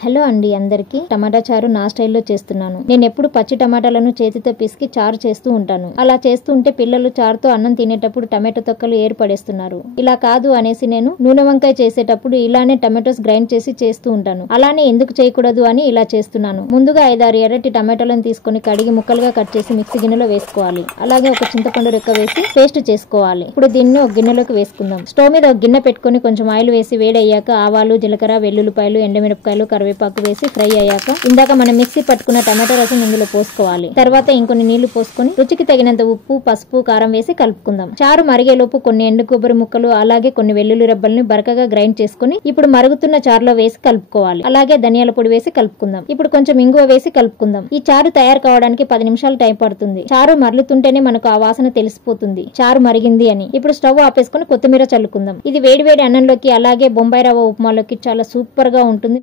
Hello అండి అందరికి టమాటా చారు నా స్టైల్లో చేస్తున్నాను. నేను ఎప్పుడు పచ్చి టమాటాలను చేతితో పిసికి చారు చేస్తూ ఉంటాను. అలా చేస్తూ ఉంటే పిల్లలు చారుతో అన్నం తినేటప్పుడు టమాటో తొక్కలు ఏర్పడేస్తున్నారు. ఇలా కాదు అనేసి నేను నూనె వంకాయ చేసేటప్పుడు ఇలానే టమాటోస్ గ్రైండ్ చేసి చేస్తూ ఉంటాను. అలానే ఎందుకు చేయకూడదు అని ఇలా చేస్తున్నాను. ముందుగా 5-6 ఎర్రటి టమాటాలను తీసుకొని కడిగి ముక్కలుగా కట్ చేసి మిక్సీ గిన్నెలో వేసుకోవాలి. అలాగే ఒక చింతపండు రెక్క వేసి పేస్ట్ చేసుకోవాలి. ఇప్పుడు దీన్ని ఒక గిన్నెలోకి వేసుకుందాం. స్టవ్ మీద ఒక గిన్నె పెట్టుకొని కొంచెం ఆయిల్ వేసి వేడయ్యాక ఆవాలు, జీలకర్ర, వెల్లుల్లిపాయలు, ఎండుమిరపకాయలు, కరివేపాకు వేసి ఫ్రై అయ్యాక ఇందాక మనం మిక్సీ పట్టుకున్న టమాటో రసం ఇందులో పోసుకోవాలి. తర్వాత ఇంకొన్ని నీళ్లు పోసుకొని రుచికి తగినంత ఉప్పు, పసుపు, కారం వేసి కలుపుకుందాం. చారు మరిగేలోపు కొన్ని ఎండు కొబ్బరి ముక్కలు అలాగే కొన్ని వెల్లుల్లి రెబ్బల్ని బరకగా గ్రైండ్ చేసుకుని ఇప్పుడు మరుగుతున్న చారులో వేసి కలుపుకోవాలి. అలాగే ధనియాల పొడి వేసి కలుపుకుందాం. ఇప్పుడు కొంచెం ఇంగువ వేసి కలుపుకుందాం. ఈ చారు తయారు కావడానికి 10 నిమిషాలు టైం పడుతుంది. చారు మరలుతుంటేనే మనకు ఆ వాసన తెలిసిపోతుంది చారు మరిగింది అని. ఇప్పుడు స్టవ్ ఆపేసుకుని కొత్తిమీర చల్లుకుందాం. ఇది వేడి వేడి అన్నంలోకి అలాగే బొంబాయి రవ్వ ఉప్మాలోకి చాలా సూపర్ గా ఉంటుంది.